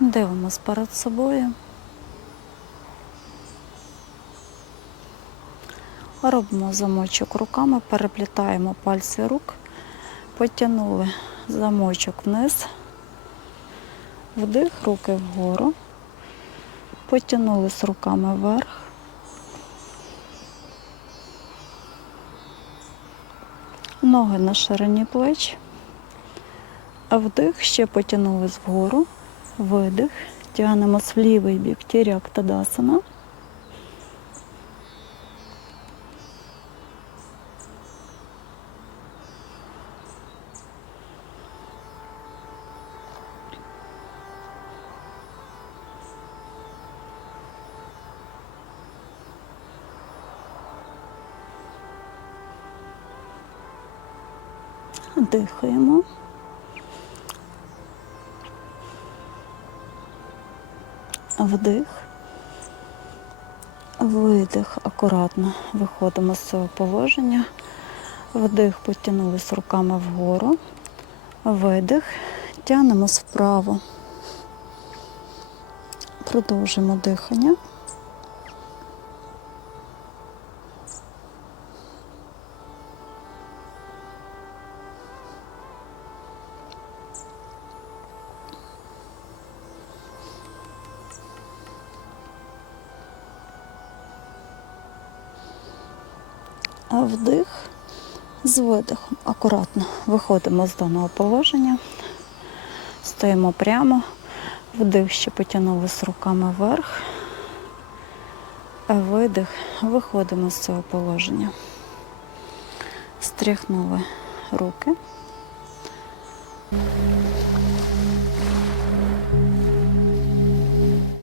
Дивимось перед собою. Робимо замочок руками, переплітаємо пальці рук, потягнули замочок вниз, вдих, руки вгору, потягнулись руками вверх. Ноги на ширині плеч. Вдих ще потягнулись вгору. Видих. Тягнемось в лівий бік тіряк тадасана. Дихаємо. Вдих. Видих. Акуратно виходимо з цього положення. Вдих, потягнулись руками вгору. Видих. тянемо вправо. продовжимо дихання. Вдих з видихом. Акуратно виходимо з даного положення. Стоїмо прямо. Вдих ще потягнулись руками вверх. Видих. Виходимо з цього положення. Стряхнули руки.